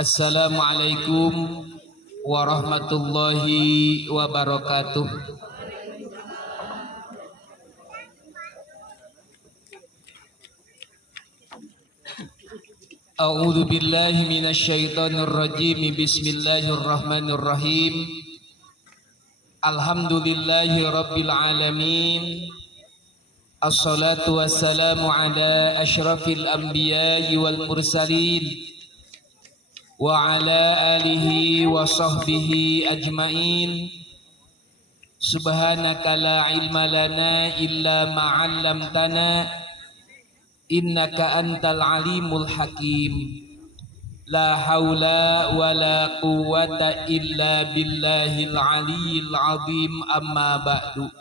Assalamualaikum warahmatullahi wabarakatuh. A'udzu billahi minasy syaithanir rajim. Bismillahirrahmanirrahim. Alhamdulillahi rabbil alamin. Assalatu wassalamu ala asyrafil anbiya'i wal mursalin wa ala alihi wa sahbihi ajmain. Subhanaka la ilma lana illa ma 'allamtana innaka antal alimul hakim. La haula wa la quwwata illa billahil aliyyil azim. Amma ba'du.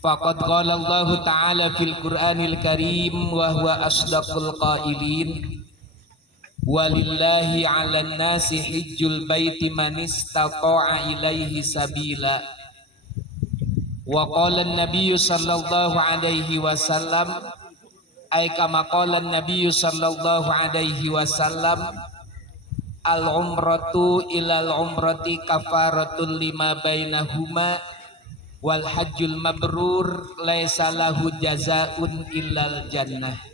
Faqad qala Allah ta'ala fil Qur'anil Karim wa huwa asdaqul qailin. Walillahi 'alan nasi hijjul baiti man istata'a ilaihi sabila. Wa qala an-nabiy sallallahu alaihi wasallam ay kama qala an-nabiy sallallahu alaihi wasallam al-umratu ilal umrati kafaratul lima bainahuma wal hajjul mabrur laisa lahu jazaa'un illal jannah.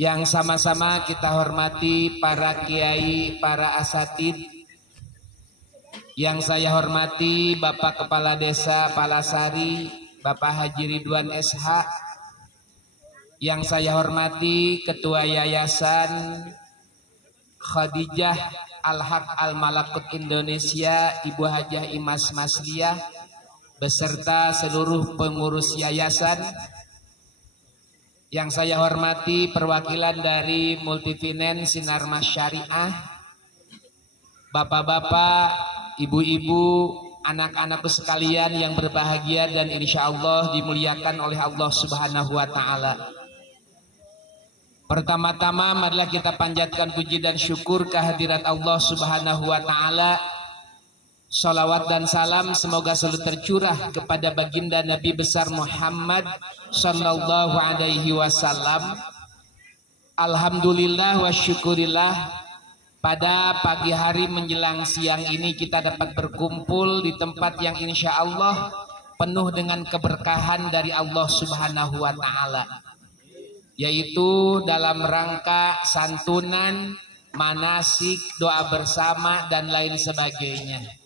Yang sama-sama kita hormati para kiai, para asatid. Yang saya hormati Bapak Kepala Desa Palasari, Bapak Haji Ridwan SH. Yang saya hormati Ketua Yayasan Khadijah Al-Haq Al-Malakut Indonesia, Ibu Hajah Imas Masliyah, beserta seluruh pengurus yayasan. Yang saya hormati perwakilan dari Multifinance Sinarmas Syariah, bapak-bapak, ibu-ibu, anak-anakku sekalian yang berbahagia dan insya Allah dimuliakan oleh Allah Subhanahu wa Ta'ala. Pertama-tama marilah kita panjatkan puji dan syukur kehadirat Allah Subhanahu wa Ta'ala. Salawat dan salam semoga selalu tercurah kepada baginda Nabi besar Muhammad sallallahu alaihi wasallam. Alhamdulillah wa syukurillah, pada pagi hari menjelang siang ini kita dapat berkumpul di tempat yang insya Allah penuh dengan keberkahan dari Allah Subhanahu wa Ta'ala, yaitu dalam rangka santunan, manasik, doa bersama dan lain sebagainya.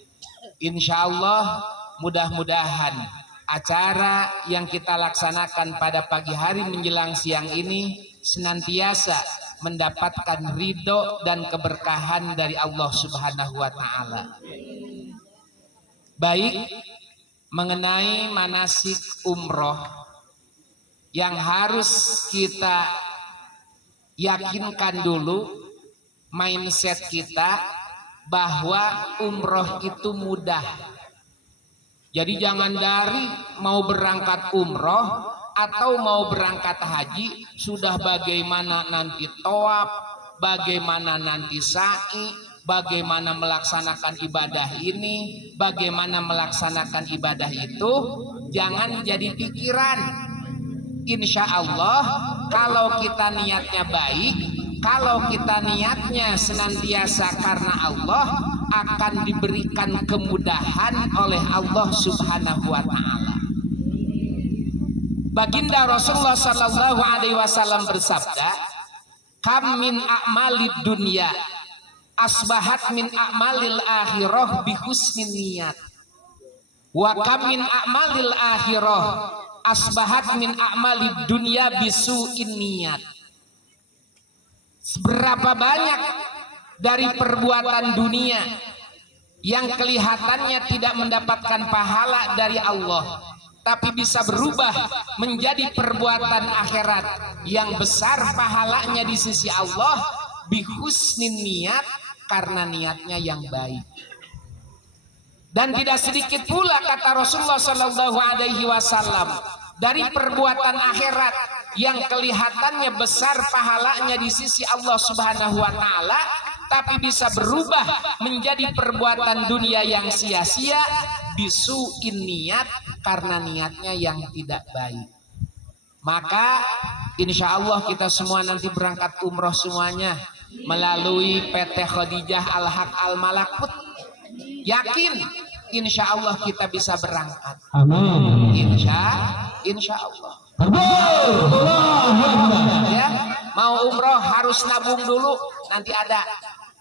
Insya Allah mudah-mudahan acara yang kita laksanakan pada pagi hari menjelang siang ini senantiasa mendapatkan ridho dan keberkahan dari Allah Subhanahu wa Ta'ala. Baik, mengenai manasik umroh yang harus kita yakinkan dulu mindset kita bahwa umroh itu mudah. Jadi jangan dari mau berangkat umroh atau mau berangkat haji sudah bagaimana nanti tawaf, bagaimana nanti sa'i, bagaimana melaksanakan ibadah ini, bagaimana melaksanakan ibadah itu, jangan jadi pikiran. Insya Allah kalau kita niatnya baik, kalau kita niatnya senantiasa karena Allah, akan diberikan kemudahan oleh Allah Subhanahu wa Ta'ala. Baginda Rasulullah sallallahu alaihi wasallam bersabda, "Kam min a'malid dunya asbahat min a'malil akhirah bi husnin niyat. Wa kam min a'malil akhirah asbahat min a'malid dunya bi su'in niyat." Berapa banyak dari perbuatan dunia yang kelihatannya tidak mendapatkan pahala dari Allah, tapi bisa berubah menjadi perbuatan akhirat yang besar pahalanya di sisi Allah bihusnin niat, karena niatnya yang baik. Dan tidak sedikit pula kata Rasulullah Sallallahu Alaihi Wasallam dari perbuatan akhirat yang kelihatannya besar pahalanya di sisi Allah Subhanahu wa Ta'ala, tapi bisa berubah menjadi perbuatan dunia yang sia-sia bisuin niat, karena niatnya yang tidak baik. Maka Insya Allah kita semua nanti berangkat umroh semuanya melalui PT Khadijah Al-Haq Al-Malakut. Yakin insya Allah kita bisa berangkat. Amin. Insya Allah. Ya, mau umroh harus nabung dulu. Nanti ada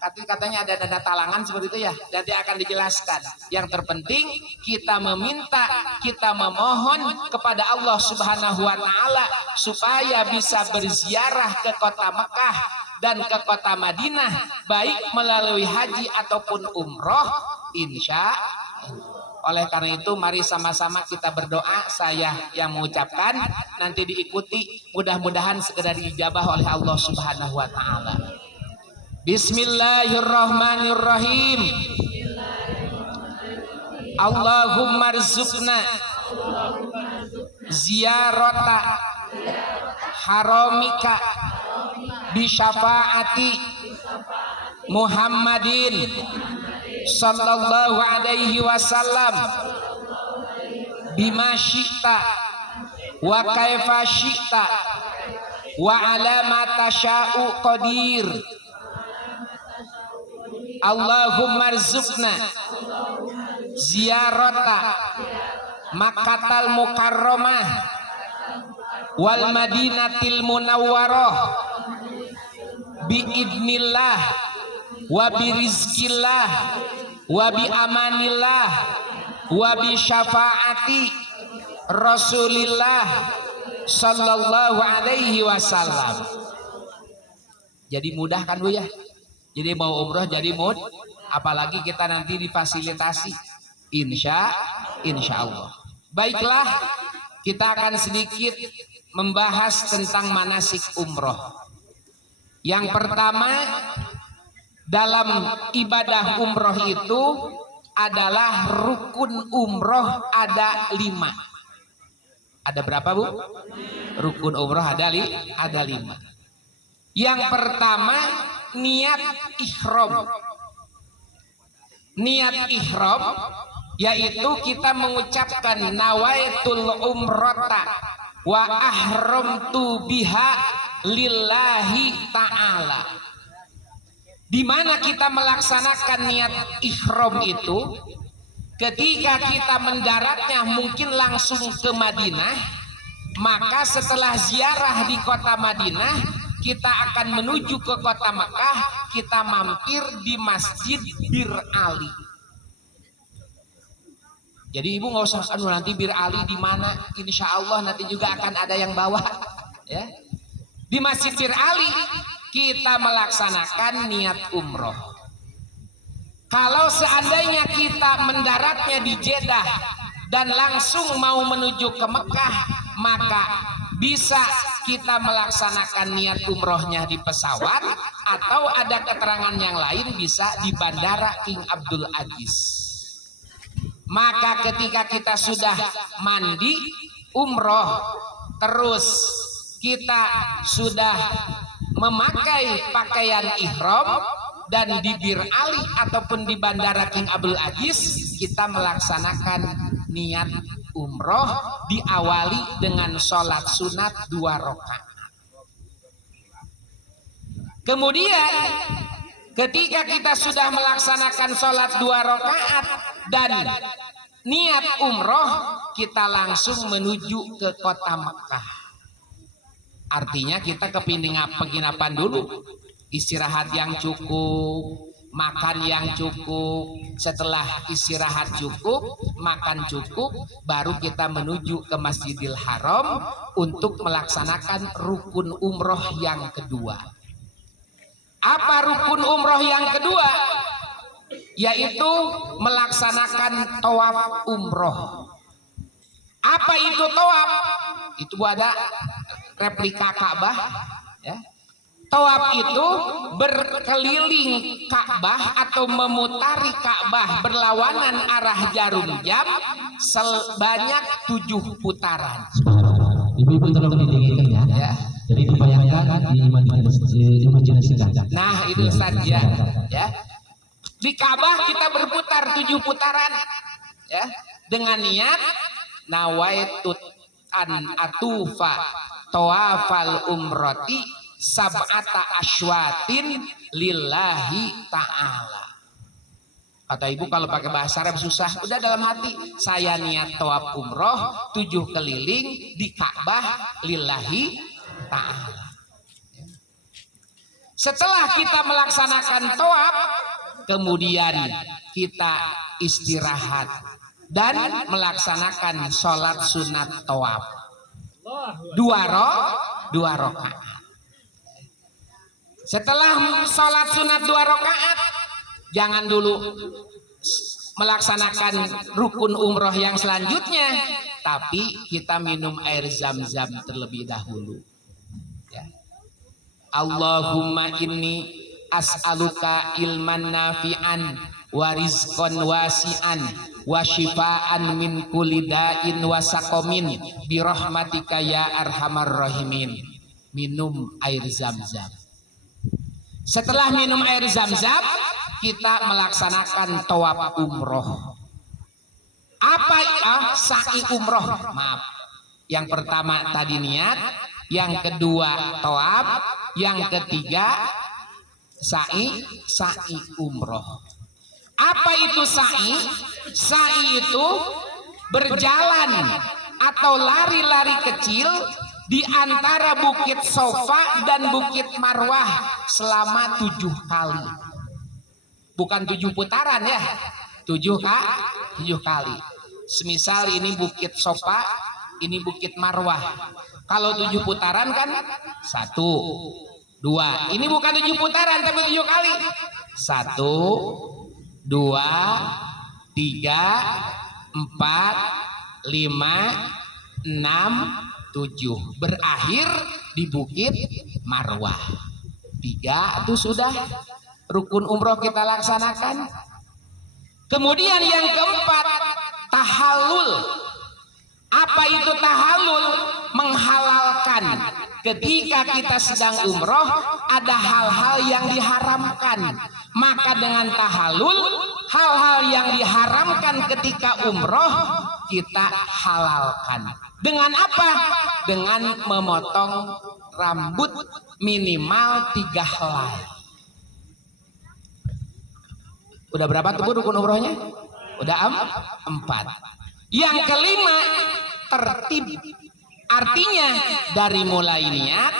katanya ada dana talangan seperti itu ya. Nanti akan dijelaskan. Yang terpenting kita meminta, kita memohon kepada Allah Subhanahu wa taala supaya bisa berziarah ke kota Mekah dan ke kota Madinah baik melalui haji ataupun umroh insya Allah. Oleh karena itu mari sama-sama kita berdoa. Saya yang mengucapkan, nanti diikuti, mudah-mudahan segera diijabah oleh Allah Subhanahu wa taala. Bismillahirrahmanirrahim. Allahumma rzuqna ziyarata haramika bi syafaati Muhammadin sallallahu alaihi wasallam bima syi'ta wa kaifa syi'ta wa ala ma tasha'u qadir. Allahumma rzuqna ziyarata Makkatal Mukarramah wal Madinatil Munawwarah bi idnillah wa bi rizkillah wa bi amanillah wa bi syafaati Rasulillah sallallahu alaihi wasallam. Jadi mudah kan Bu ya? Jadi mau umroh jadi apalagi kita nanti difasilitasi insya Allah. Baiklah, kita akan sedikit membahas tentang manasik umroh. Yang pertama, dalam ibadah umroh itu adalah rukun umroh ada 5. Ada berapa Bu? Rukun umroh ada 5. Yang pertama niat ihram. Niat ihram yaitu kita mengucapkan nawaitul umrata wa ahramtu biha lillahi ta'ala. Di mana kita melaksanakan niat ihram itu ketika kita mendaratnya mungkin langsung ke Madinah, maka setelah ziarah di kota Madinah kita akan menuju ke kota Mekah, kita mampir di Masjid Bir Ali. Jadi ibu nggak usah nanti Bir Ali di mana, insya Allah nanti juga akan ada yang bawa ya. Di Masjid Bir Ali kita melaksanakan niat umroh. Kalau seandainya kita mendaratnya di Jeddah dan langsung mau menuju ke Mekah, maka bisa kita melaksanakan niat umrohnya di pesawat, atau ada keterangan yang lain bisa di Bandara King Abdul Aziz. Maka ketika kita sudah mandi umroh, terus kita sudah memakai pakaian ihram dan di Bir Ali ataupun di Bandara King Abdul Aziz kita melaksanakan niat umroh, diawali dengan sholat sunat 2 rakaat. Kemudian ketika kita sudah melaksanakan sholat 2 rakaat dan niat umroh, kita langsung menuju ke kota Mekah. Artinya kita ke penginapan dulu, istirahat yang cukup, makan yang cukup. Setelah istirahat cukup, makan cukup, baru kita menuju ke Masjidil Haram untuk melaksanakan rukun umroh yang kedua. Apa rukun umroh yang kedua? Yaitu melaksanakan tawaf umroh. Apa itu tawaf? Itu ada replika Ka'bah ya. Tawaf itu berkeliling Ka'bah atau memutari Ka'bah berlawanan arah jarum jam sebanyak 7 putaran. Ibu-ibu tolong didinginkan ya. Jadi dibayangkan diimajinasikan. Nah itu saja ya. Di Ka'bah kita berputar 7 putaran ya, dengan niat nawaitut an atufa tawafal umrati sab'ata asywatin lillahi ta'ala. Kata ibu kalau pakai bahasa Arab susah, udah dalam hati saya niat tawaf umroh 7 keliling di Ka'bah lillahi ta'ala. Setelah kita melaksanakan tawaf, kemudian kita istirahat dan melaksanakan sholat sunat tawaf 2 rakaat. Setelah sholat sunat 2 rakaat, jangan dulu melaksanakan rukun umroh yang selanjutnya, tapi kita minum air zam-zam terlebih dahulu. Ya. Allahumma inni as'aluka ilman nafi'an wa rizqan wasi'an wa shifaan min kulli da'in wa saqamin bi rahmatika ya arhamar rahimin. Minum air zam-zam. Setelah minum air zam-zam, kita melaksanakan tawaf umroh. Apa sa'i umroh? Maaf. Yang pertama tadi niat, yang kedua tawaf, yang ketiga sa'i umroh. Apa itu sa'i? Sa'i itu berjalan atau lari-lari kecil di antara Bukit Sofa dan Bukit Marwah selama 7 kali. Bukan 7 putaran ya, 7 kali. Semisal ini Bukit Sofa, ini Bukit Marwah. Kalau 7 putaran kan 1, 2. Ini bukan 7 putaran tapi 7 kali. 1, 2, 3, 4, 5, 6, 7. Berakhir di Bukit Marwah. 3 itu sudah rukun umroh kita laksanakan. Kemudian yang keempat, tahallul. Apa itu tahallul? Menghalalkan. Ketika kita sedang umroh ada hal-hal yang diharamkan, maka dengan tahallul hal-hal yang diharamkan ketika umroh kita halalkan. Dengan apa? Dengan memotong rambut minimal 3 helai. Udah berapa tuh rukun umrohnya? Udah 4. Yang kelima, tertib. Artinya dari mulai niat,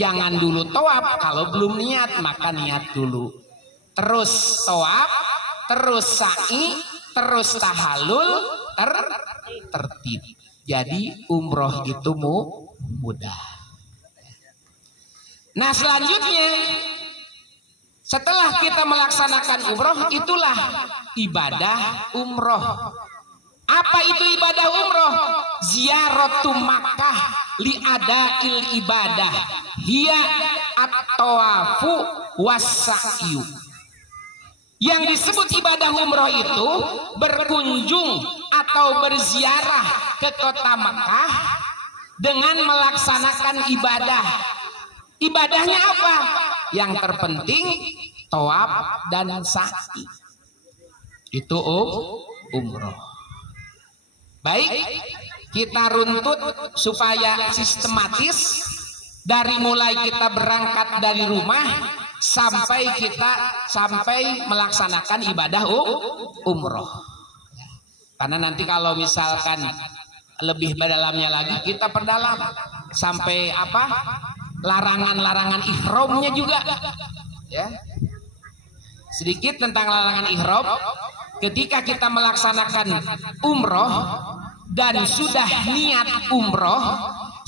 jangan dulu tawaf. Kalau belum niat maka niat dulu. Terus tawaf, terus sa'i, terus tahallul, tertib. Jadi umroh itu mudah. Nah selanjutnya, setelah kita melaksanakan umroh, itulah ibadah umroh. Apa itu ibadah umroh? Ziaratu Makkah li adail ibadah hiya at-tawafu was-sa'yu. Yang disebut ibadah umroh itu berkunjung atau berziarah ke kota Makkah dengan melaksanakan ibadah. Ibadahnya apa? Yang terpenting tawaf dan sa'i. Itu umroh. Baik, kita runtut supaya sistematis dari mulai kita berangkat dari rumah sampai melaksanakan ibadah umroh. Karena nanti kalau misalkan lebih dalamnya lagi kita perdalam sampai larangan-larangan ihramnya juga. Ya. Sedikit tentang larangan ihram. Ketika kita melaksanakan umroh dan sudah niat umroh,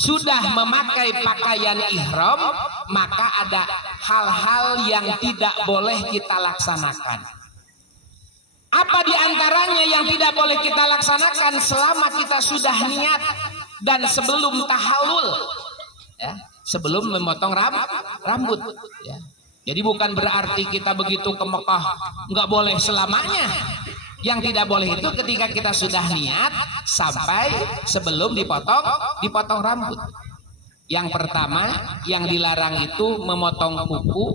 sudah memakai pakaian ihram, maka ada hal-hal yang tidak boleh kita laksanakan. Apa diantaranya yang tidak boleh kita laksanakan selama kita sudah niat dan sebelum tahallul, ya, sebelum memotong rambut, ya. Jadi bukan berarti kita begitu ke Mekah nggak boleh selamanya. Yang tidak boleh itu ketika kita sudah niat sampai sebelum dipotong rambut. Yang pertama yang dilarang itu memotong kuku,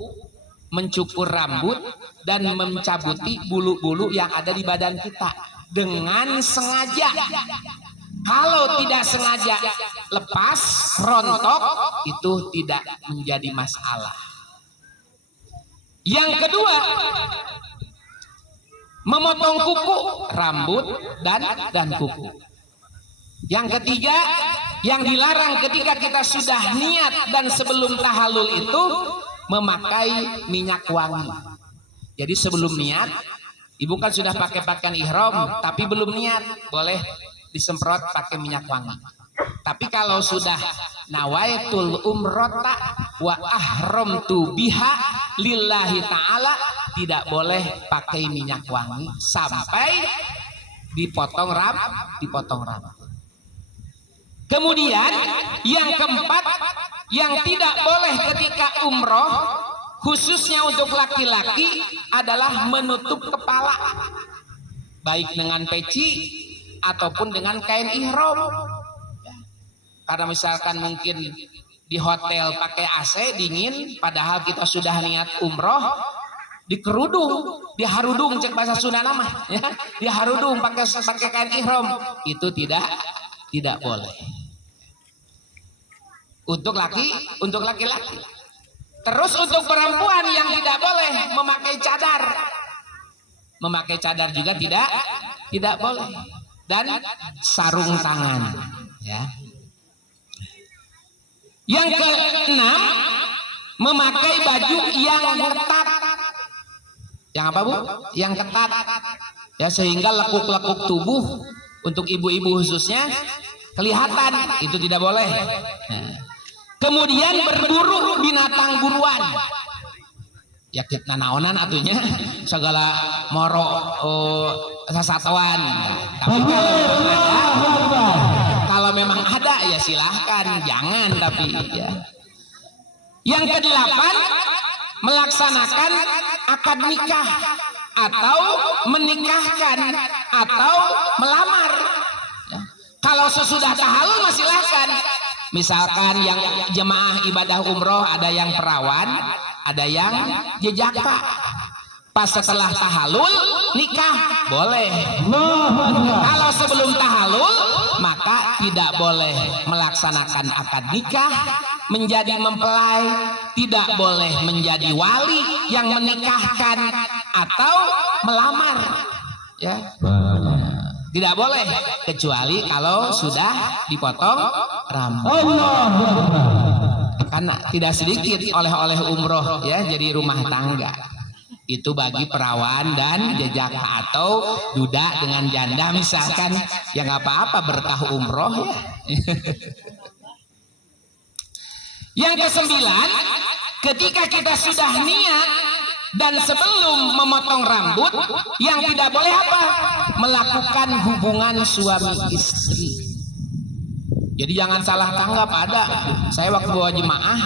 mencukur rambut, dan mencabuti bulu-bulu yang ada di badan kita dengan sengaja. Kalau tidak sengaja lepas, rontok, itu tidak menjadi masalah. Yang kedua, memotong kuku, rambut dan kuku. Yang ketiga, yang dilarang ketika kita sudah niat dan sebelum tahallul itu memakai minyak wangi. Jadi sebelum niat, ibu kan sudah pakai pakaian ihram, tapi belum niat, boleh disemprot pakai minyak wangi. Tapi kalau sudah nawaitul umrota wa ahramtu biha lillahi ta'ala, tidak boleh pakai minyak wangi sampai dipotong rambut. Kemudian yang keempat, yang tidak boleh ketika umroh khususnya untuk laki-laki adalah menutup kepala, baik dengan peci ataupun dengan kain ihram. Karena misalkan mungkin di hotel pakai AC dingin, padahal kita sudah niat umroh, dikerudung, diharudung, cek bahasa Sunda nama, ya, diharudung pakai kain ihram, itu tidak boleh. Untuk laki-laki. Terus untuk perempuan yang tidak boleh memakai cadar. Memakai cadar juga tidak boleh. Dan sarung tangan, ya. Yang keenam, memakai baju yang ketat. Yang apa, Bu? Yang ketat. Ya, sehingga lekuk-lekuk tubuh untuk ibu-ibu khususnya kelihatan, itu tidak boleh. Nah. Kemudian berburu binatang buruan. Ya kita naonan atunya segala moro sasatuan. Tapi kalau memang ada ya silahkan, jangan tapi ya. Yang kedelapan, melaksanakan akad nikah atau menikahkan atau melamar. Ya. Kalau sesudah tahallul masih silahkan. Misalkan yang jemaah ibadah umroh ada yang perawan, ada yang jejaka. Pas setelah tahallul nikah boleh. Kalau sebelum tahallul maka tidak boleh melaksanakan akad nikah, menjadi mempelai, tidak boleh menjadi wali yang menikahkan atau melamar. Ya. Tidak boleh kecuali kalau sudah dipotong rambut. Karena tidak sedikit oleh-oleh umroh ya jadi rumah tangga. Itu bagi perawan dan jejaka atau duda dengan janda misalkan, ya nggak apa-apa berkah umroh ya. Yang kesembilan, ketika kita sudah niat dan sebelum memotong rambut, yang tidak boleh apa? Melakukan hubungan suami istri. Jadi jangan salah tanggap. Ada saya waktu bawa jemaah,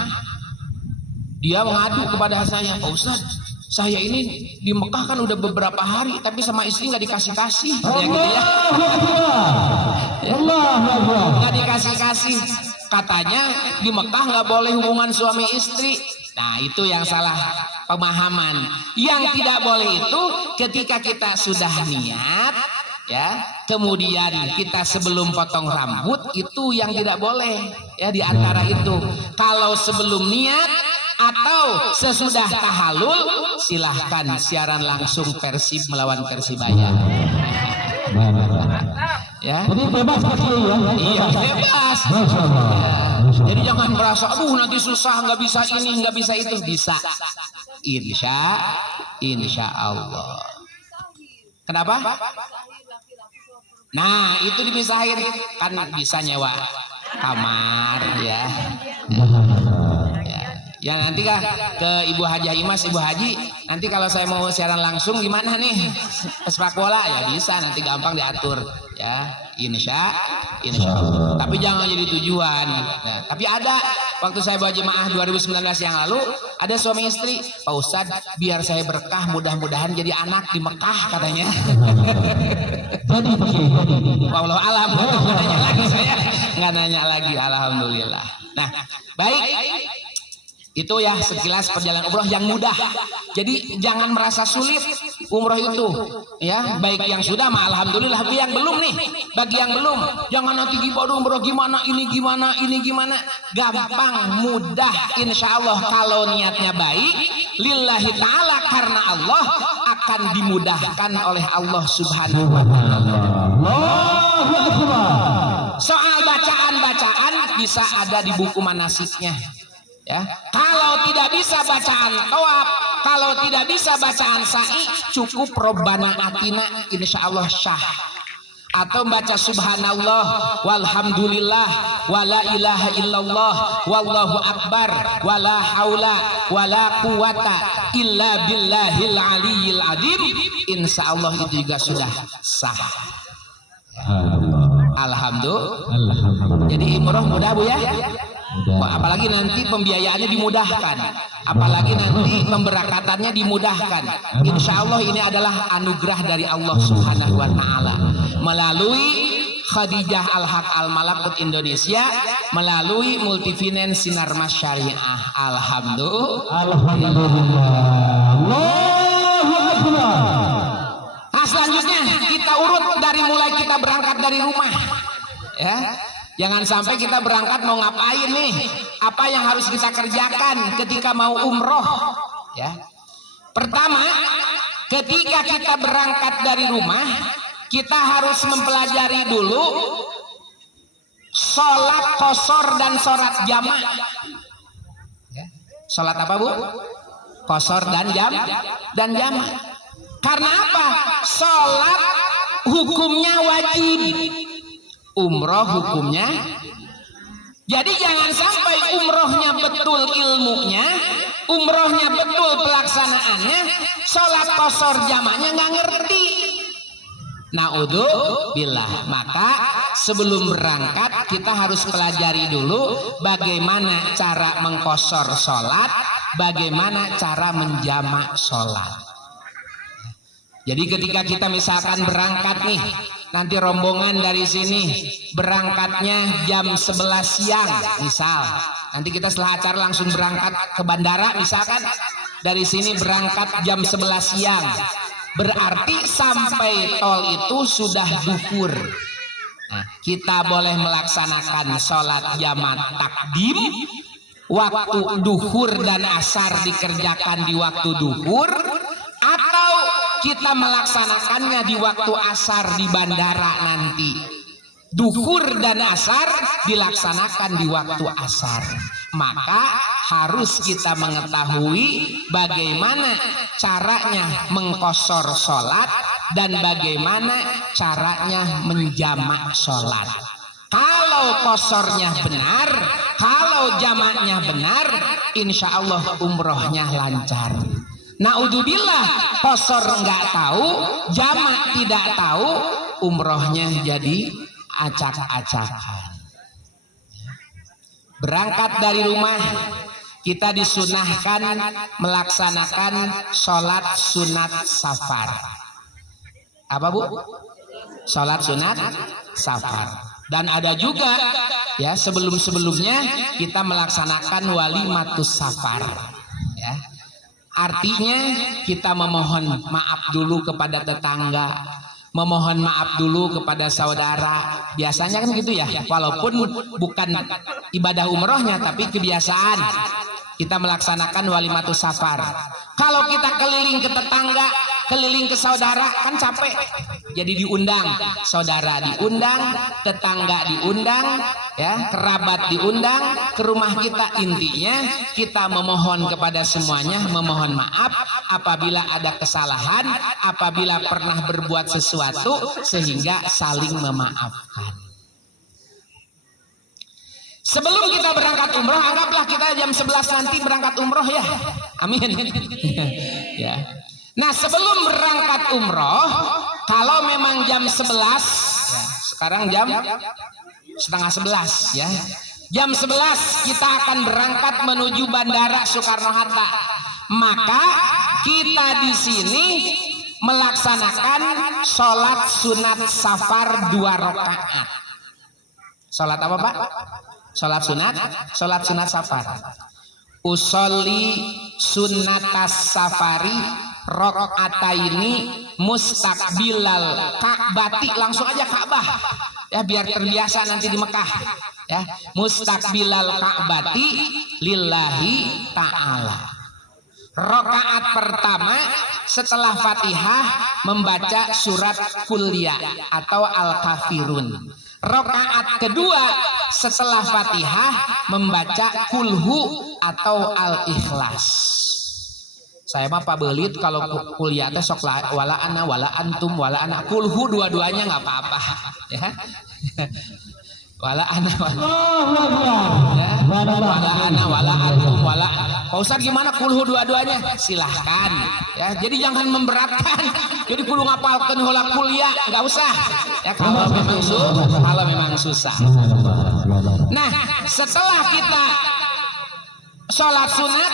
dia mengadu kepada saya, Pak Ustadz, saya ini di Mekah kan udah beberapa hari tapi sama istri nggak dikasih-kasih, ya gitu ya. Nggak dikasih-kasih, katanya di Mekah nggak boleh hubungan suami istri. Nah itu yang salah pemahaman. Yang tidak boleh itu ketika kita sudah niat ya, kemudian kita sebelum potong rambut, itu yang tidak boleh ya. Di antara itu kalau sebelum niat atau sesudah tahallul silahkan siaran langsung Persib melawan Persibaya ya. Jadi bebas ya. Iya bebas ya. Jadi jangan merasa aduh nanti susah, nggak bisa ini nggak bisa itu. Bisa insya Allah. Kenapa? Nah itu dipisahin kan, bisa nyewa kamar ya. Ya nanti kah ke Ibu Haji Imas, Ibu Haji, nanti kalau saya mau siaran langsung gimana nih? Sepak bola ya bisa, nanti gampang diatur ya. Insya Allah. Tapi jangan jadi tujuan. Nah, tapi ada waktu saya bawa jemaah 2019 yang lalu, ada suami istri, Pak Ustadz biar saya berkah, mudah-mudahan jadi anak di Mekah katanya. Wallahu alam, nggak nanya lagi saya, nggak nanya lagi. Alhamdulillah. Nah baik. Itu ya sekilas perjalanan umroh yang mudah. Jadi jangan merasa sulit umroh itu, ya. Baik yang sudah, alhamdulillah. Bagi yang belum nih, bagi yang belum, jangan nanti gimana umroh gimana, ini gimana. Gampang, mudah, insya Allah kalau niatnya baik, lillahi ta'ala, karena Allah akan dimudahkan oleh Allah Subhanahu wa ta'ala. Soal bacaan bisa ada di buku manasiknya, ya. Kalau tidak bisa bacaan tawaf, kalau tidak bisa bacaan sa'i, cukup Robbana atina, insya Allah syah. Atau baca subhanallah walhamdulillah wala ilaha illallah wallahu akbar wala haula wala quwata illa billahil aliyil azim, insya Allah itu juga sudah sah. Alhamdulillah. Jadi umroh mudah, Bu, ya. Apalagi nanti pembiayaannya dimudahkan, apalagi nanti pemberangkatannya dimudahkan. Insya Allah ini adalah anugerah dari Allah Subhanahu wa ta'ala melalui Khadijah Al-Haq Al-Malakut Indonesia, melalui Multifinance Sinarmas Syariah. Alhamdulillah. Nah, selanjutnya kita urut dari mulai kita berangkat dari rumah, ya. Jangan sampai kita berangkat mau ngapain nih, apa yang harus kita kerjakan ketika mau umroh, ya. Pertama, ketika kita berangkat dari rumah, kita harus mempelajari dulu sholat qashar dan sholat jamak, ya. Sholat apa, Bu? Qashar dan jamak. Karena apa? Sholat hukumnya wajib, umroh hukumnya. Jadi jangan sampai umrohnya betul ilmunya, umrohnya betul pelaksanaannya, sholat qashar jamaknya nggak ngerti. Naudzubillah. Maka sebelum berangkat kita harus pelajari dulu bagaimana cara mengqashar sholat, bagaimana cara menjamak sholat. Jadi ketika kita misalkan berangkat nih, nanti rombongan dari sini berangkatnya jam 11 siang misal, nanti kita setelah acara langsung berangkat ke bandara misalkan, dari sini berangkat jam 11 siang, berarti sampai tol itu sudah duhur. Nah, kita boleh melaksanakan sholat jamak takdim waktu duhur dan asar dikerjakan di waktu duhur, atau kita melaksanakannya di waktu asar di bandara nanti. Duhur dan asar dilaksanakan di waktu asar. Maka harus kita mengetahui bagaimana caranya mengqashar sholat dan bagaimana caranya menjamak sholat. Kalau qasharnya benar, kalau jamaknya benar, insya Allah umrohnya lancar. Naudzubillah, qashar nggak tahu, jamak tidak tahu, umrohnya jadi acak-acakan. Berangkat dari rumah, kita disunahkan melaksanakan sholat sunat safar. Apa, Bu? Sholat sunat safar. Dan ada juga, ya, sebelum-sebelumnya kita melaksanakan walimatus safar, ya. Artinya kita memohon maaf dulu kepada tetangga, memohon maaf dulu kepada saudara. Biasanya kan gitu, ya, walaupun bukan ibadah umrohnya tapi kebiasaan kita melaksanakan walimatus safar. Kalau kita keliling ke tetangga, keliling ke saudara, kan capek. Jadi diundang, saudara diundang, tetangga diundang, ya, kerabat diundang ke rumah kita. Intinya kita memohon kepada semuanya, memohon maaf apabila ada kesalahan, apabila pernah berbuat sesuatu, sehingga saling memaafkan. Sebelum kita berangkat umroh, anggaplah kita jam 11 nanti berangkat umroh, ya. Amin. Ya. Nah, sebelum berangkat umroh, kalau memang jam 11, ya, sekarang jam setengah 11, ya. Jam 11 kita akan berangkat menuju Bandara Soekarno-Hatta. Maka kita di sini melaksanakan sholat sunat safar 2 rakaat. Sholat apa, Pak? Sholat sunat safar. Usolli sunnatas safari rakaataini mustaqbilal Ka'bati, langsung aja Ka'bah ya biar terbiasa nanti di Mekah ya. Mustaqbilal Ka'bati lillahi ta'ala. Rakaat pertama setelah Fatihah membaca surat Kuliah atau Al-Kafirun. Rakaat kedua setelah Fatihah membaca Kulhu atau Al-Ikhlas. Saya mah Pak Belit kalau kuliah teh sok wala ana wala antum wala ana kulhu dua-duanya nggak apa-apa ya. Wala ana wala ana wala antum wala. Pak Ustaz gimana kulhu dua-duanya? Silahkan ya. Jadi jangan memberatkan. Jadi kudu ngapalkeun heula kuliah, nggak usah. Ya kalau memang susah. Nah, setelah kita sholat sunat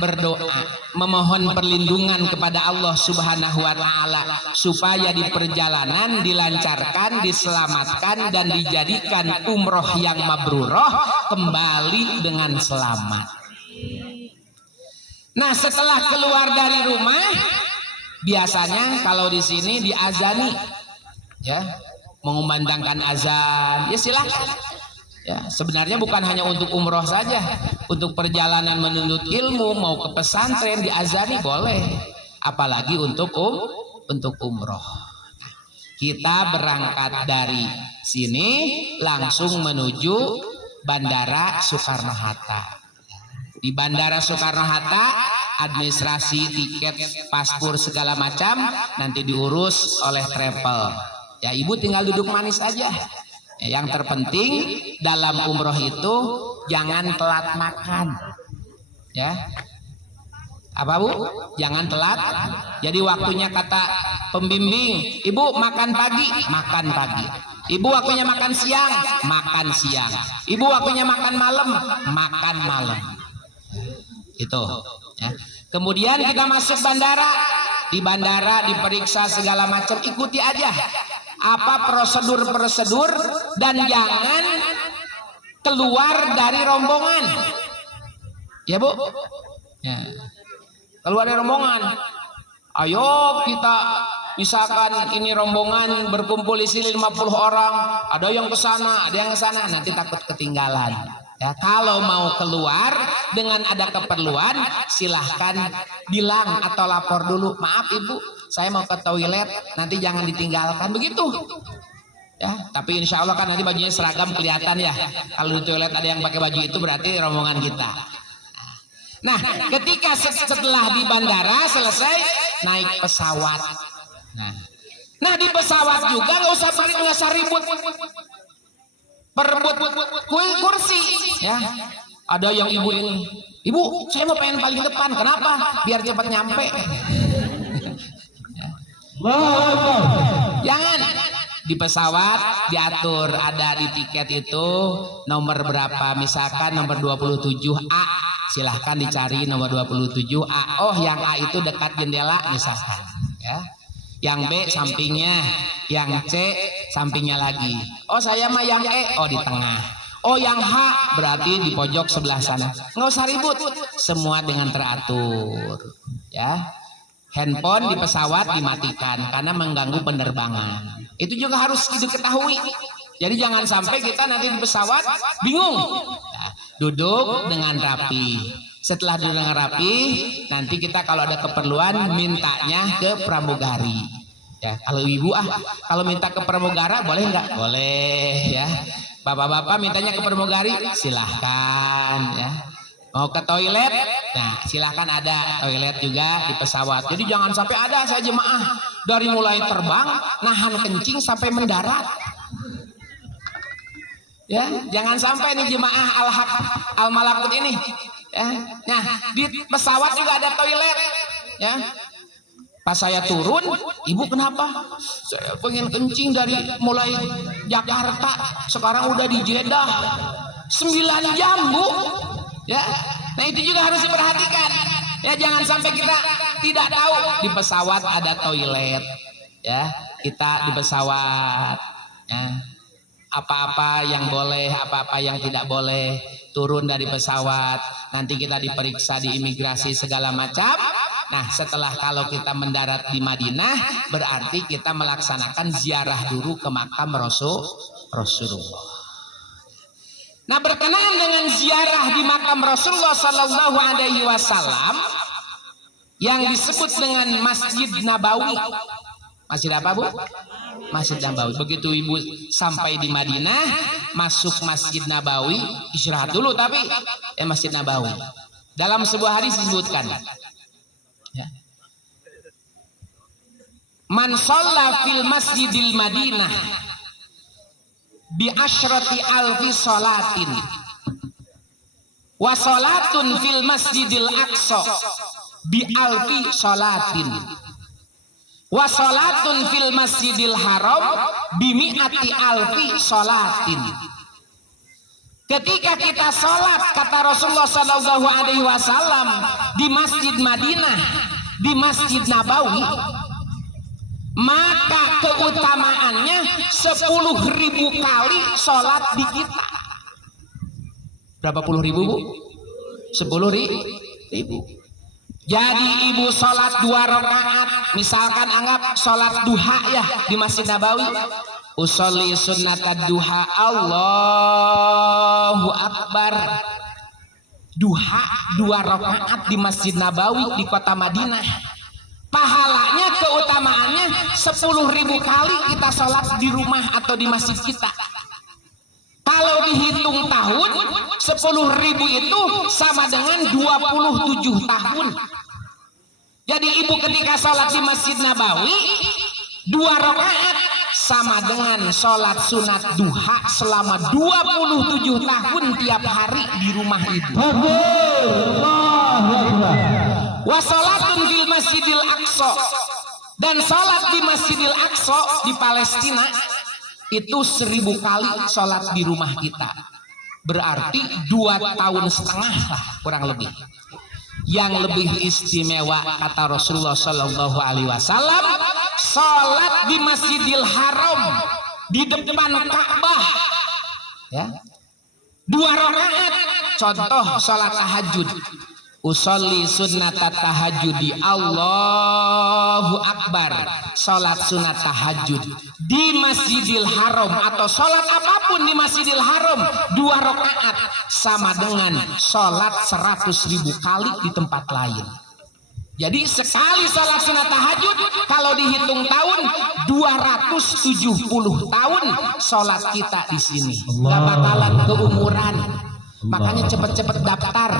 berdoa memohon perlindungan kepada Allah Subhanahu wa taala supaya di perjalanan dilancarkan, diselamatkan dan dijadikan umroh yang mabrurah, kembali dengan selamat. Nah, setelah keluar dari rumah biasanya kalau di sini diazani ya, mengumandangkan azan, ya silakan. Ya, sebenarnya bukan hanya untuk umroh saja, untuk perjalanan menuntut ilmu mau ke pesantren diazani boleh, apalagi untuk umroh. Kita berangkat dari sini langsung menuju Bandara Soekarno-Hatta. Di Bandara Soekarno-Hatta administrasi tiket, paspor segala macam nanti diurus oleh travel. Ya, ibu tinggal duduk manis aja. Yang terpenting dalam umroh itu jangan telat makan ya. Apa Bu? Jangan telat. Jadi waktunya kata pembimbing, ibu makan pagi, makan pagi. Ibu waktunya makan siang, makan siang. Ibu waktunya makan malam, makan malam. Itu ya. Kemudian kita masuk bandara. Di bandara diperiksa segala macam, ikuti aja apa prosedur-prosedur dan jangan keluar dari rombongan ya Bu ya. Keluar dari rombongan, ayo kita misalkan ini rombongan berkumpul di sini 50 orang, ada yang ke sana, ada yang ke sana, nanti takut ketinggalan ya. Kalau mau keluar dengan ada keperluan silahkan bilang atau lapor dulu, maaf ibu saya mau ke toilet, nanti jangan ditinggalkan, begitu ya. Tapi insya Allah kan nanti bajunya seragam kelihatan ya. Kalau di toilet ada yang pakai baju itu berarti rombongan kita. Nah, ketika setelah di bandara selesai naik pesawat. Nah di pesawat juga nggak usah ribut, perebut kursi ya. Ada yang ibu ini, ibu saya mau pengen paling depan, kenapa? Biar cepat nyampe. Jangan. Di pesawat diatur, ada di tiket itu nomor berapa, misalkan nomor 27A, silahkan dicari nomor 27A. Oh yang A itu dekat jendela misalkan ya. Yang B sampingnya, yang C sampingnya lagi. Oh saya mah yang E, oh di tengah. Oh yang H berarti di pojok sebelah sana. Nggak usah ribut, semua dengan teratur ya. Handphone di pesawat dimatikan karena mengganggu penerbangan. Itu juga harus diketahui. Jadi jangan sampai kita nanti di pesawat bingung. Nah, duduk dengan rapi. Setelah duduk dengan rapi, nanti kita kalau ada keperluan mintanya ke pramugari. Ya, kalau ibu kalau minta ke pramugara boleh nggak? Boleh ya. Bapak-bapak mintanya ke pramugari silahkan ya. Mau ke toilet, nah silahkan ada toilet juga di pesawat. Jadi jangan sampai ada saya jemaah dari mulai terbang nahan kencing sampai mendarat. Ya, jangan sampai nih jemaah al-haq al-malakut ini. Ya, nah di pesawat juga ada toilet. Ya, pas saya turun, ibu kenapa? Saya pengen kencing dari mulai Jakarta, sekarang udah di Jeddah 9 jam Bu. Ya, nah itu juga harus diperhatikan. Ya, jangan sampai kita tidak tahu di pesawat ada toilet. Ya, kita di pesawat. Ya, apa-apa yang boleh, apa-apa yang tidak boleh. Turun dari pesawat, nanti kita diperiksa di imigrasi segala macam. Nah, setelah kalau kita mendarat di Madinah, berarti kita melaksanakan ziarah dulu ke makam Rasulullah. Nah, berkenaan dengan ziarah di makam Rasulullah Sallallahu Alaihi Wasallam yang disebut dengan Masjid Nabawi. Masjid apa, Bu? Masjid Nabawi. Begitu ibu sampai di Madinah, masuk Masjid Nabawi, istirahat dulu tapi Masjid Nabawi. Dalam sebuah hadis disebutkan, ya. Man shalla fil masjidil Madinah bi asyrati alfi sholatin wa sholatun fil masjidil aqsa bi alfi sholatin wa sholatun fil masjidil haram bi mi'ati alfi sholatin. Ketika kita sholat, kata Rasulullah Sallallahu Alaihi Wasallam, di Masjid Madinah, di Masjid Nabawi, maka keutamaannya 10.000 kali sholat di kita. Berapa puluh ribu, Bu? 10.000. Jadi ibu sholat 2 rakaat, misalkan anggap sholat duha ya di Masjid Nabawi. Usolli sunnatad duha, Allahu Akbar. Duha 2 rakaat di Masjid Nabawi di kota Madinah. Pahalanya, keutamaannya 10.000 kali kita sholat di rumah atau di masjid kita. Kalau dihitung tahun, 10.000 itu sama dengan 27 tahun. Jadi ibu ketika sholat di Masjid Nabawi 2 rakaat sama dengan sholat sunat duha selama 27 tahun tiap hari di rumah ibu. Wa sholatun fil Masjidil Aqsa, dan sholat di Masjidil Aqsa di Palestina itu 1000 kali sholat di rumah kita. Berarti 2,5 tahun lah kurang lebih. Yang lebih istimewa kata Rasulullah Sallallahu Alaihi Wasallam, sholat di Masjidil Haram di depan Ka'bah, ya, 2 rakaat. Contoh sholat tahajud, usolli sunnatat tahajudi, Allahu Akbar, sholat sunat tahajud di Masjidil Haram atau sholat apapun di Masjidil Haram 2 rakaat sama dengan sholat 100.000 kali di tempat lain. Jadi sekali sholat sunat tahajud kalau dihitung tahun 270 tahun sholat kita di sini. Gak bakalan keumuran. Makanya cepet-cepet daftar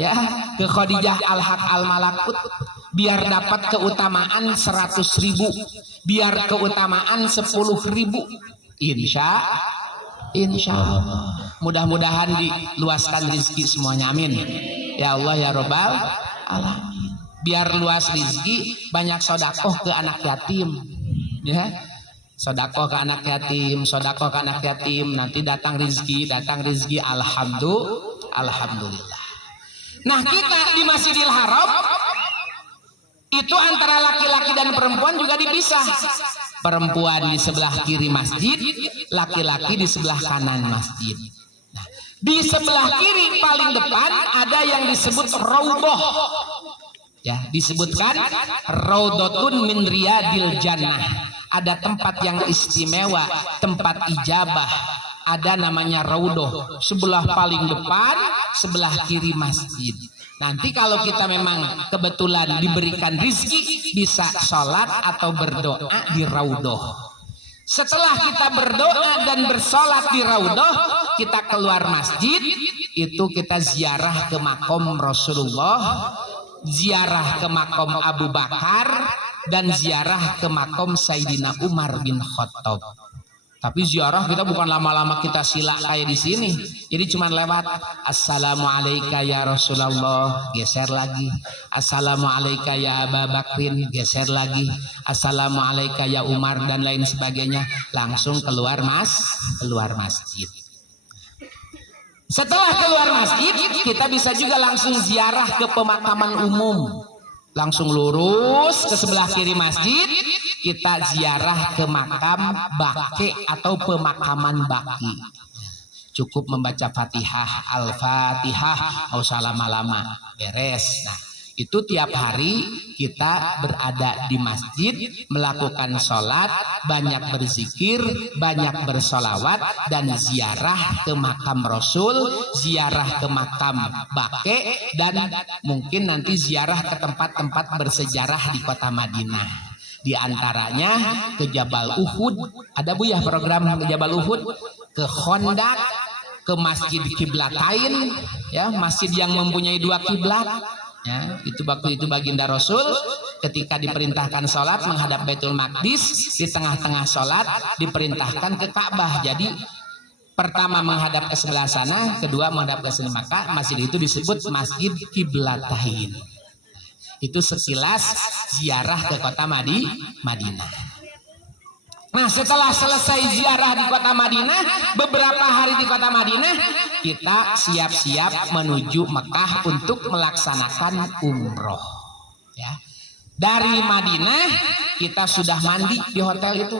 ya ke Khadijah Al-Haq Al-Malakut biar dapat keutamaan 100.000, biar keutamaan 10.000. Insya Allah. Mudah-mudahan diluaskan rezeki semuanya, amin. Ya Allah ya Robbal Alamin. Biar luas rezeki, banyak sodakoh ke anak yatim, ya. Sodakoh ke anak yatim, sodakoh ke anak yatim, nanti datang rezeki, alhamdulillah. Nah, kita di Masjidil Haram itu antara laki-laki dan perempuan juga dipisah. Perempuan di sebelah kiri masjid, laki-laki di sebelah kanan masjid. Nah, di sebelah kiri paling depan ada yang disebut raudhah. Ya, disebutkan raudhatun min riyadil jannah. Ada tempat yang istimewa, tempat ijabah. Ada namanya raudhah. Sebelah paling depan, sebelah kiri masjid. Nanti kalau kita memang kebetulan diberikan rizki, bisa sholat atau berdoa di raudhah. Setelah kita berdoa dan bersolat di raudhah, kita keluar masjid, itu kita ziarah ke makom Rasulullah, ziarah ke makom Abu Bakar, dan ziarah ke makom Sayyidina Umar bin Khattab. Tapi ziarah kita bukan lama-lama kita sila kayak di sini. Jadi cuma lewat Assalamualaikum ya Rasulullah, geser lagi. Assalamualaikum ya Abu Bakrin, geser lagi. Assalamualaikum ya Umar dan lain sebagainya. Langsung keluar masjid. Setelah keluar masjid, kita bisa juga langsung ziarah ke pemakaman umum. Langsung lurus ke sebelah kiri masjid, kita ziarah ke makam baki atau pemakaman baki. Cukup membaca Fatihah, Al-Fatihah, mau usah lama-lama, beres. Nah, Itu tiap hari kita berada di masjid, melakukan sholat, banyak berzikir, banyak bersolawat, dan ziarah ke makam Rasul, ziarah ke makam Baqi', dan mungkin nanti ziarah ke tempat-tempat bersejarah di kota Madinah. Di antaranya ke Jabal Uhud, ada Bu ya program ke Jabal Uhud, ke Khandaq, ke Masjid Qiblatain, ya, masjid yang mempunyai 2 kiblat. Ya, itu waktu itu baginda Rasul ketika diperintahkan sholat menghadap Baitul Maqdis, di tengah-tengah sholat diperintahkan ke Ka'bah. Jadi pertama menghadap ke sebelah sana, kedua menghadap ke sini, maka masjid itu disebut Masjid Qiblatain. Itu sekilas ziarah ke kota Madinah. Nah, setelah selesai ziarah di kota Madinah, beberapa hari di kota Madinah, kita siap-siap menuju Mekah untuk melaksanakan umroh. Ya. Dari Madinah kita sudah mandi di hotel itu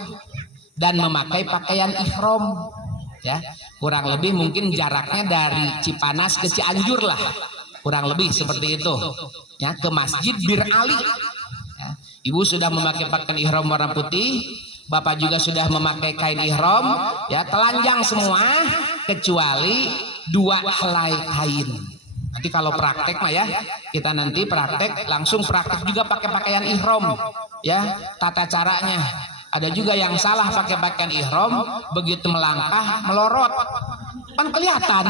dan memakai pakaian ihram. Ya, kurang lebih mungkin jaraknya dari Cipanas ke Cianjur lah, kurang lebih seperti itu. Ya, ke Masjid Bir Ali. Ya. Ibu sudah memakai pakaian ihram warna putih. Bapak juga sudah memakai kain ihram, ya, telanjang semua kecuali 2 helai kain. Nanti kalau praktek mah ya, kita nanti praktek langsung praktek juga pakai pakaian ihram, ya, tata caranya. Ada juga yang salah pakai pakaian ihram, begitu melangkah melorot, kan kelihatan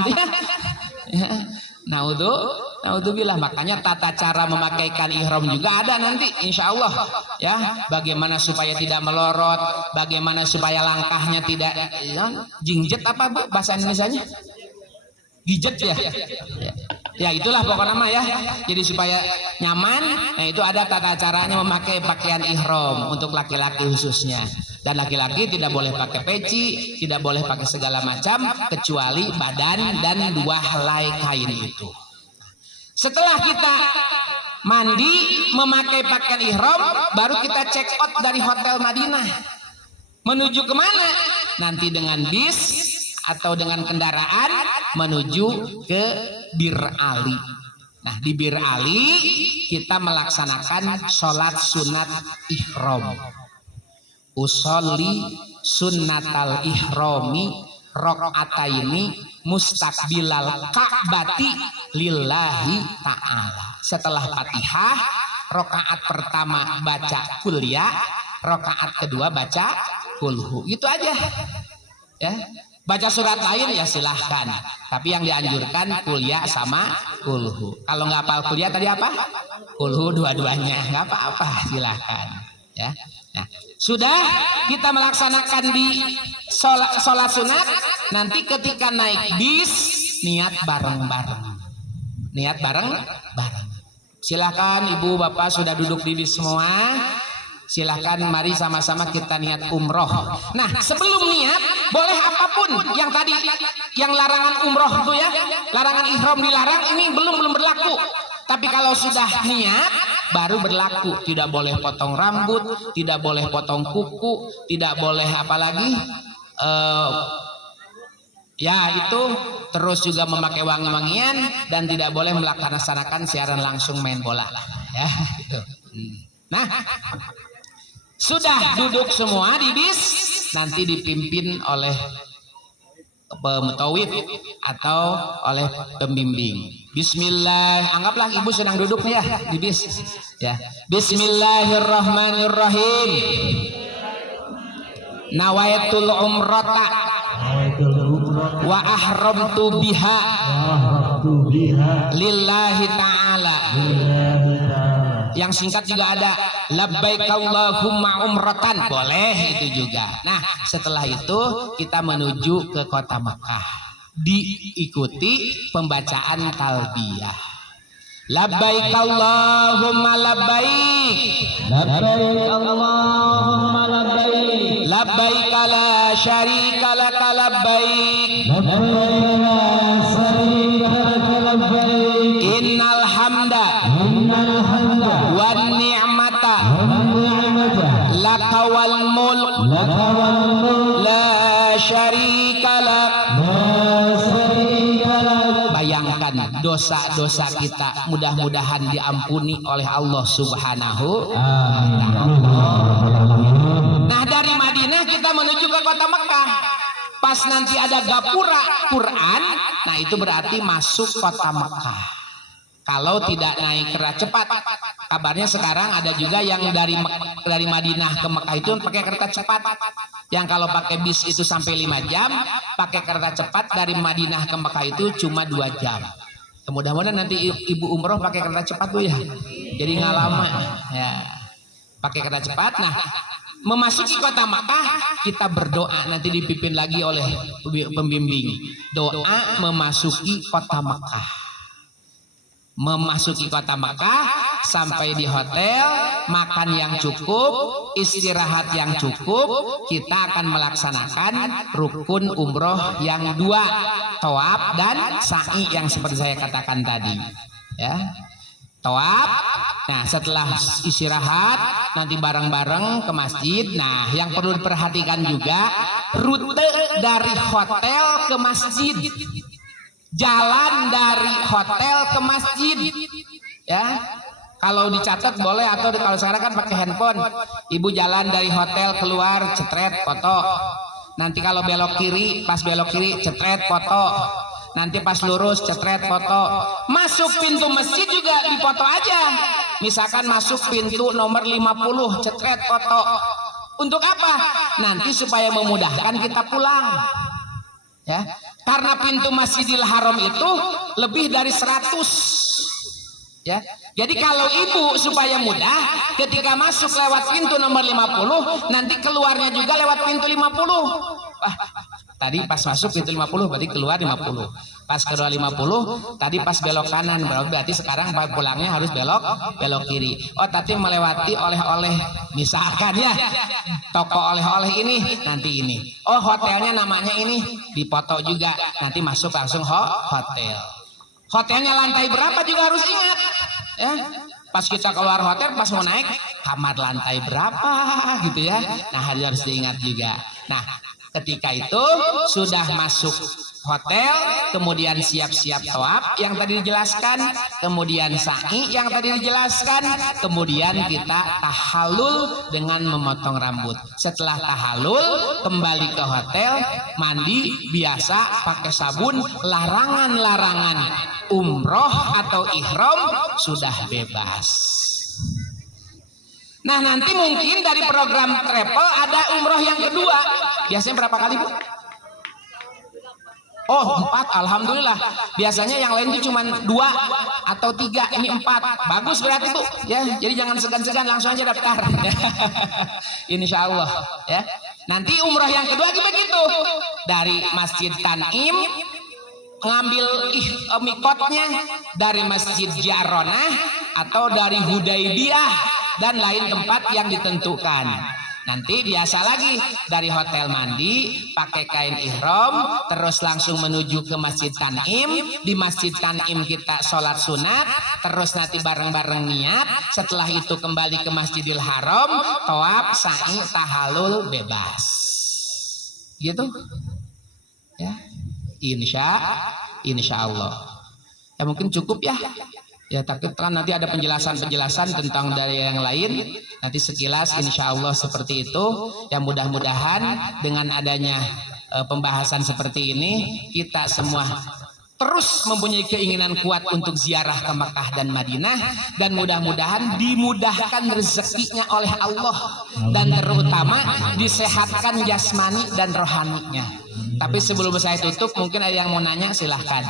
ya. Naudzubillah, makanya tata cara memakai kain ihram juga ada nanti insya Allah, ya, bagaimana supaya tidak melorot, bagaimana supaya langkahnya tidak jingjet, apa Bu bahasa Indonesianya, gijet ya, ya itulah pokoknya mah ya. Jadi supaya nyaman, nah itu ada tata caranya memakai pakaian ihram untuk laki-laki khususnya. Dan laki-laki tidak boleh pakai peci, tidak boleh pakai segala macam kecuali badan dan 2 helai kain itu. Setelah kita mandi, memakai pakaian ihram, baru kita check out dari hotel Madinah. Menuju kemana? Nanti dengan bis atau dengan kendaraan menuju ke Bir Ali. Nah, di Bir Ali kita melaksanakan sholat sunat ihram. Usolli sunnatal ihrami rakaataini mustaqbilal ka'bati lillahi ta'ala. Setelah Fatihah, rakaat pertama baca kuliah, rakaat kedua baca kulhu. Itu aja. Ya. Baca surat lain ya silahkan, tapi yang dianjurkan kuliah sama kulhu. Kalau nggak hafal kuliah tadi apa? Kulhu dua-duanya, nggak apa-apa, silahkan. Ya. Nah, sudah kita melaksanakan di sholat sunat, nanti ketika naik bis niat bareng-bareng. Niat bareng-bareng. Silakan Ibu Bapak sudah duduk di bis semua. Silakan mari sama-sama kita niat umroh. Nah, sebelum niat boleh apapun yang tadi yang larangan umroh itu ya, larangan ihram dilarang, ini belum berlaku. Tapi kalau sudah niat baru berlaku. Tidak boleh potong rambut, tidak boleh potong kuku, tidak boleh apalagi ya itu, terus juga memakai wangi-wangian dan tidak boleh melaksanakan siaran langsung main bola lah ya gitu. Nah, sudah duduk semua di bis, nanti dipimpin oleh pemutawif atau oleh pembimbing. Bismillah, anggaplah Ibu sedang duduk nih ya di bis. Ya. Bismillahirrahmanirrahim. Nawaitul umrata wa ahramtu biha lillahi ta'ala. Yang singkat juga ada labbaik Allahumma umratan, boleh itu juga. Nah, setelah itu kita menuju ke kota Makkah, diikuti pembacaan talbiyah. Labbaik Allahumma labbaik, labbaik Allahumma labbaik, labbaik la syarika laka labbaik, labbaik la syarika laka labbaik, innal hamda wan ni'mata laka wal mulk la syarika lak. Bayangkan dosa-dosa kita mudah-mudahan diampuni oleh Allah Subhanahu. Nah, dari Madinah kita menuju ke kota Mekah. Pas nanti ada gapura Quran, nah itu berarti masuk kota Mekah. Kalau tidak naik kereta cepat, kabarnya sekarang ada juga yang dari Madinah ke Mekah itu pakai kereta cepat. Yang kalau pakai bis itu sampai 5 jam, pakai kereta cepat dari Madinah ke Mekah itu cuma 2 jam. Mudah-mudahan nanti ibu umroh pakai kereta cepat tuh ya, jadi nggak lama ya. Pakai kereta cepat. Nah, memasuki kota Makkah kita berdoa, nanti dipimpin lagi oleh pembimbing. Doa memasuki kota Makkah. Memasuki kota Makkah, sampai di hotel, makan yang cukup, istirahat yang cukup, kita akan melaksanakan rukun umroh yang 2, tawaf dan sa'i yang seperti saya katakan tadi. Ya. Tawaf, nah setelah istirahat nanti bareng-bareng ke masjid. Nah, yang perlu diperhatikan juga rute dari hotel ke masjid, jalan dari hotel ke masjid, ya. Kalau dicatat boleh, atau kalau sekarang kan pakai handphone, ibu jalan dari hotel keluar, cetret foto. Nanti kalau belok kiri, pas belok kiri cetret foto. Nanti pas lurus cetret foto. Masuk pintu masjid juga dipoto aja. Misalkan masuk pintu nomor 50, cetret foto. Untuk apa? Nanti supaya memudahkan kita pulang. Ya. Karena pintu Masjidil Haram itu lebih dari 100. Ya. Jadi kalau ibu supaya mudah, ketika masuk lewat pintu nomor 50, nanti keluarnya juga lewat pintu 50. Tadi pas masuk pintu 50 berarti keluar 50. Pas keluar 50, tadi pas belok kanan, berarti sekarang pulangnya harus belok kiri. Oh, tadi melewati oleh-oleh, misalkan ya, toko oleh-oleh ini, nanti ini. Oh, hotelnya namanya ini, dipoto juga, nanti masuk langsung hotel. Hotelnya lantai berapa juga harus ingat, ya. Pas kita keluar hotel, pas mau naik, kamar lantai berapa, gitu ya. Nah, harus diingat juga. Nah, ketika itu sudah masuk hotel, kemudian siap-siap tawaf yang tadi dijelaskan, kemudian sa'i yang tadi dijelaskan, kemudian kita tahallul dengan memotong rambut. Setelah tahallul, kembali ke hotel, mandi biasa pakai sabun, larangan-larangan umroh atau ihram sudah bebas. Nah, nanti mungkin dari program travel ada umroh yang kedua. Biasanya berapa kali, Bu? Oh, 4, alhamdulillah. Biasanya yang lain itu cuma 2 atau 3, ini 4. Bagus berarti, Bu. Ya, jadi jangan segan-segan, langsung aja daftar. Insya Allah, ya. Nanti umroh yang kedua begitu. Dari Masjid Tanim ngambil mikotnya dari Masjid Jaronah atau dari Hudaybiyah dan lain tempat yang ditentukan. Nanti biasa lagi dari hotel mandi, pakai kain ihram, terus langsung menuju ke Masjid Tanim. Di Masjid Tanim kita sholat sunat, terus nanti bareng-bareng niat. Setelah itu kembali ke Masjidil Haram, tawaf, sa'i, tahallul, bebas. Gitu, ya. Insya Allah. Ya mungkin cukup ya. Ya, takut kan nanti ada penjelasan-penjelasan tentang dari yang lain. Nanti sekilas insya Allah seperti itu. Ya, mudah-mudahan dengan adanya pembahasan seperti ini, kita semua terus mempunyai keinginan kuat untuk ziarah ke Makkah dan Madinah, dan mudah-mudahan dimudahkan rezekinya oleh Allah, dan terutama disehatkan jasmani dan rohaninya. Tapi sebelum saya tutup, mungkin ada yang mau nanya, silahkan.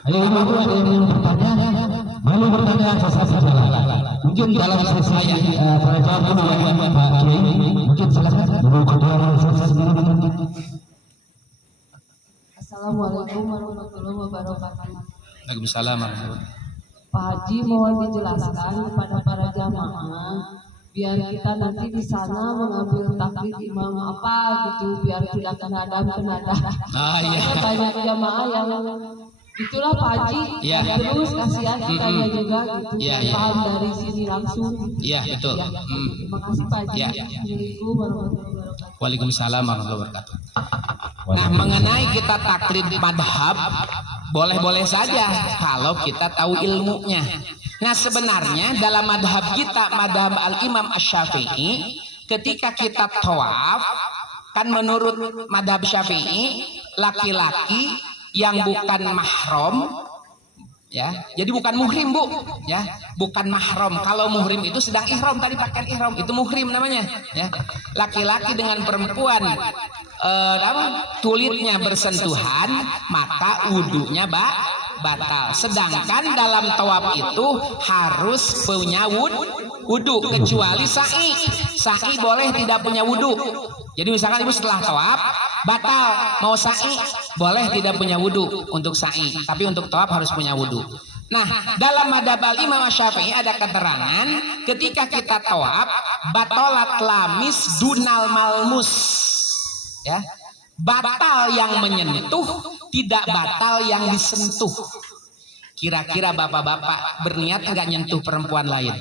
Ayo, ada yang bertanya? Mau bertanya saja. Mungkin dalam sesi pada jawab dulu ya Pak Kiai. Mungkin silakan. Assalamualaikum warahmatullahi wabarakatuh. Waalaikumsalam warahmatullahi. Pak Haji, mohon dijelaskan kepada para jamaah biar kita nanti di sana mengambil takbir imam apa gitu, biar tidak kenadam. Iya. Banyak jamaah yang itulah Pak Haji, ya. Terus kasihan kitanya juga gitu, paham dari sini langsung. Iya, betul. Terima kasih Pak Haji. Ya. Assalamualaikum warahmatullahi wabarakatuh. Waalaikumsalam warahmatullahi wabarakatuh. Nah, mengenai kita taklid madhab, boleh-boleh saja kalau kita tahu ilmunya. Nah, sebenarnya dalam madhab kita, madhab al-Imam Asy-Syafi'i, ketika kita tawaf, kan menurut madhab Syafi'i, laki-laki yang bukan mahram, ya, jadi bukan muhrim bu, ya, bukan mahram. Kalau muhrim itu sedang ihram, tadi pakaian ihram itu muhrim namanya, ya. Laki-laki dengan perempuan tulitnya bersentuhan, maka wudunya batal. Sedangkan dalam tawaf itu harus punya wudu, kecuali sa'i boleh tidak punya wudu. Jadi misalkan ibu setelah tawaf batal mau sa'i, boleh tidak punya wudu untuk sa'i, tapi untuk tawaf harus punya wudu. Nah, dalam madhab al-Imam Syafi'i ada keterangan ketika kita tawaf batolat lamis dunal malmus, ya, batal yang menyentuh, tidak batal yang disentuh. Kira-kira bapak-bapak berniat enggak nyentuh perempuan lain?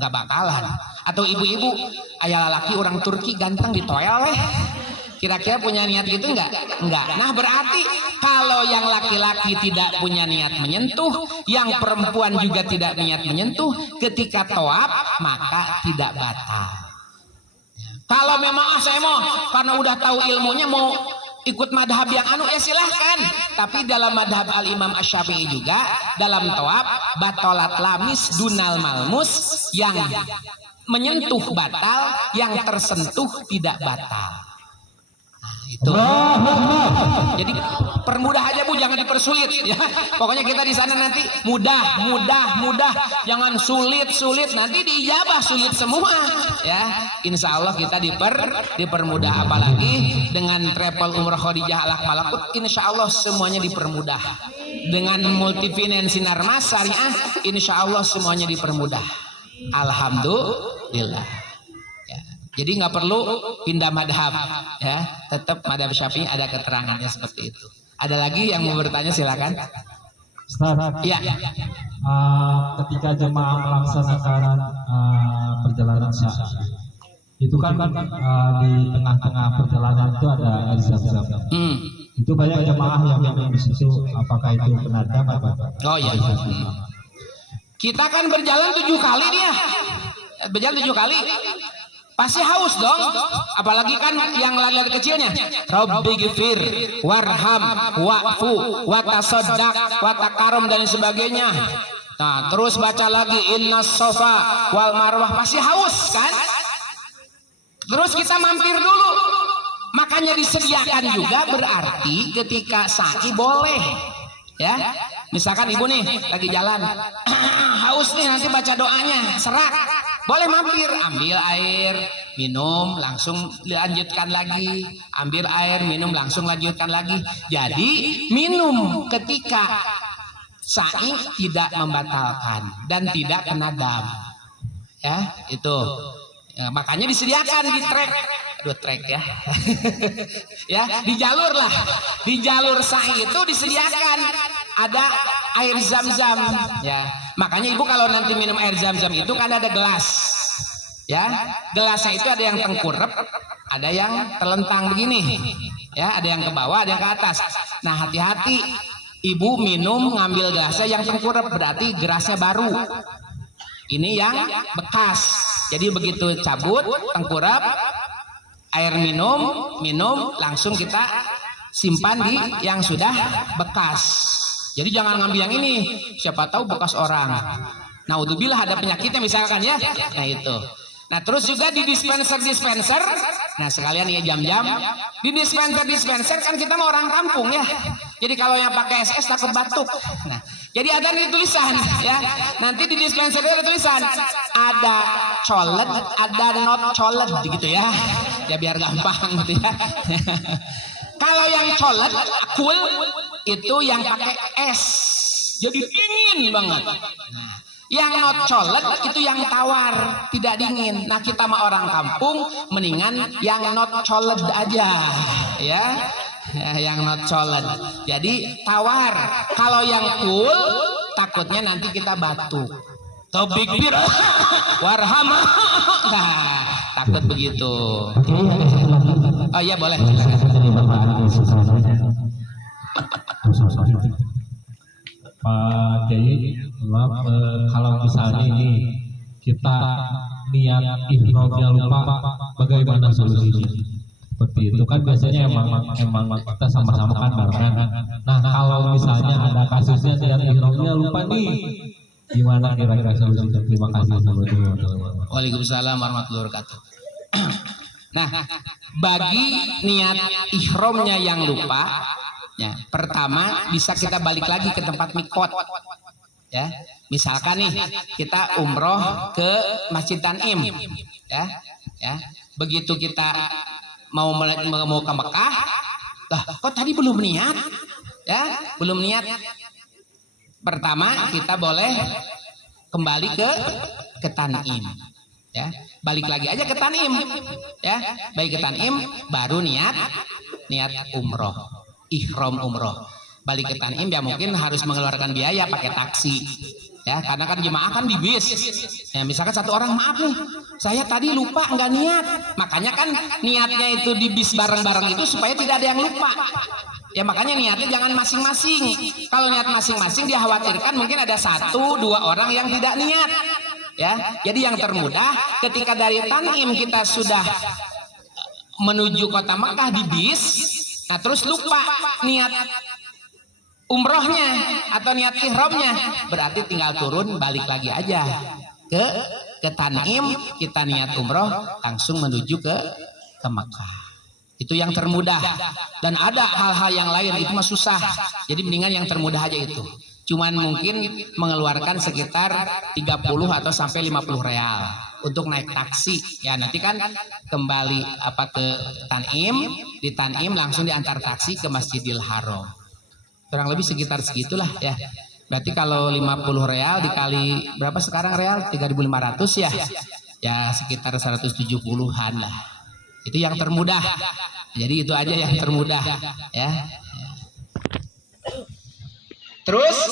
Enggak bakalan. Atau ibu-ibu, ayah laki orang Turki ganteng ditoel weh. Kira-kira punya niat gitu enggak? Enggak. Nah, berarti kalau yang laki-laki tidak punya niat menyentuh, yang perempuan juga tidak niat menyentuh, ketika tawaf maka tidak batal. Kalau memang saya mau karena udah tahu ilmunya mau ikut madhab yang anu, ya silahkan. Tapi dalam madhab al-Imam Asy-Syafi'i juga dalam tawaf batolat lamis dunal malmus, yang menyentuh batal, yang tersentuh tidak batal. Nah, itu. Jadi permudah aja bu, jangan dipersulit ya. Pokoknya kita di sana nanti mudah, jangan sulit, nanti diijabah sulit semua ya. Insya Allah kita dipermudah, apalagi dengan travel umroh Khadijah Alaq Malakut, insya Allah semuanya dipermudah. Dengan multifinance Sinar Mas Syariah, insya Allah semuanya dipermudah. Alhamdulillah. Jadi nggak perlu pindah madhab, ya, tetap madhab Syafi'i ada keterangannya seperti itu. Ada lagi yang mau bertanya, silakan. Ustaz, ya. Ketika jemaah melaksanakan perjalanan sa'i, itu kan di tengah-tengah perjalanan itu ada air zam-zam. Itu banyak jemaah yang di situ, apakah itu penanda apa? Oh iya. Kita kan berjalan 7 kali dia, berjalan 7 kali. Pasti haus dong, apalagi kan yang lari kecilnya Rabbi ghfir warham wa'fu watasaddaq watakarom dan sebagainya. Nah, terus baca lagi innas sofa wal marwah, pasti haus kan. Terus kita mampir dulu, makanya disediakan juga. Berarti ketika sa'i boleh, ya. Misalkan ibu nih lagi jalan haus nih, nanti baca doanya serak, boleh mampir, ambil air, minum, langsung lanjutkan lagi, ambil air, minum, langsung lanjutkan lagi. Jadi minum ketika sa'i tidak membatalkan dan tidak kena dam, ya itu. Ya, makanya disediakan di trek, trek ya, ya di jalur lah, di jalur sa'i itu disediakan ada air zam-zam, ya. Makanya ibu kalau nanti minum air zam-zam itu kan ada gelas, ya, gelasnya itu ada yang tengkurap, ada yang telentang begini, ya, ada yang ke bawah, ada yang ke atas. Nah, hati-hati ibu minum ngambil gelasnya yang tengkurap, berarti gelasnya baru. Ini yang bekas. Jadi begitu cabut tengkurap, air minum langsung kita simpan di yang sudah bekas. Jadi jangan ngambil yang ini, siapa tahu bekas orang. Naudzubillah ada penyakitnya misalkan ya. Nah itu. Nah terus juga di dispenser, nah sekalian ya jam-jam di dispenser kan kita mau orang kampung ya. Jadi kalau yang pakai SS takut batuk. Nah jadi ada nih tulisan ya. Nanti di dispenser ada tulisan ada colet, ada not colet gitu ya. Ya biar gampang gitu ya. Kalau yang colet cool itu yang pakai es, jadi dingin banget. Nah, yang not colet itu yang tawar, tidak dingin. Nah kita mah orang kampung, mendingan yang not colet aja, ya, yang not colet. Jadi tawar. Kalau yang cool, takutnya nanti kita batuk. Tobik bir, warham, nah takut begitu. Oke, ada satu lagi. Oh iya boleh. Pak Kiai, kalau misalnya ini kita niat ihramnya lupa, bagaimana solusinya? Seperti itu kan biasanya emang kita sama-sama kan barengan. Nah kalau misalnya ada kasusnya niat ihramnya lupa nih, gimana kira-kira solusinya? Terima kasih. Waalaikumsalam warahmatullahi wabarakatuh. Nah, bagi niat ihramnya yang lupa, ya, pertama bisa kita balik lagi ke tempat mikot. Ya, misalkan nih kita umroh ke Masjid Tanim, ya, begitu kita mau ke Mekah, lah kok tadi belum niat, ya, belum niat. Pertama kita boleh kembali ke Tanim, ya, balik lagi aja ke Tanim, ya, baik ke Tanim, baru niat umroh, ihram umroh. Balik ke Tanim ya mungkin harus mengeluarkan biaya pakai taksi, ya, karena kan jemaah kan di bis, ya, misalkan satu orang, maaf nih saya tadi lupa nggak niat, makanya kan niatnya itu di bis bareng-bareng itu supaya tidak ada yang lupa, ya, makanya niatnya jangan masing-masing. Kalau niat masing-masing dia khawatirkan mungkin ada 1-2 orang yang tidak niat, ya. Jadi yang termudah ketika dari Tanim kita sudah menuju kota Mekah di bis, nah terus lupa niat umrohnya atau niat ihramnya, berarti tinggal turun balik lagi aja ke Tanim, kita niat umroh langsung menuju ke Mekah. Itu yang termudah. Dan ada hal-hal yang lain itu mah susah, jadi mendingan yang termudah aja itu. Cuman mungkin mengeluarkan sekitar 30 atau sampai 50 real untuk naik taksi, ya, nanti kan kembali ke Tanim, di Tanim langsung diantar taksi ke Masjidil Haram. Kurang lebih sekitar segitulah, ya. Berarti kalau 50 real dikali berapa sekarang real? 3.500 ya. Ya sekitar 170-an lah. Itu yang termudah. Jadi itu aja yang termudah, ya. Terus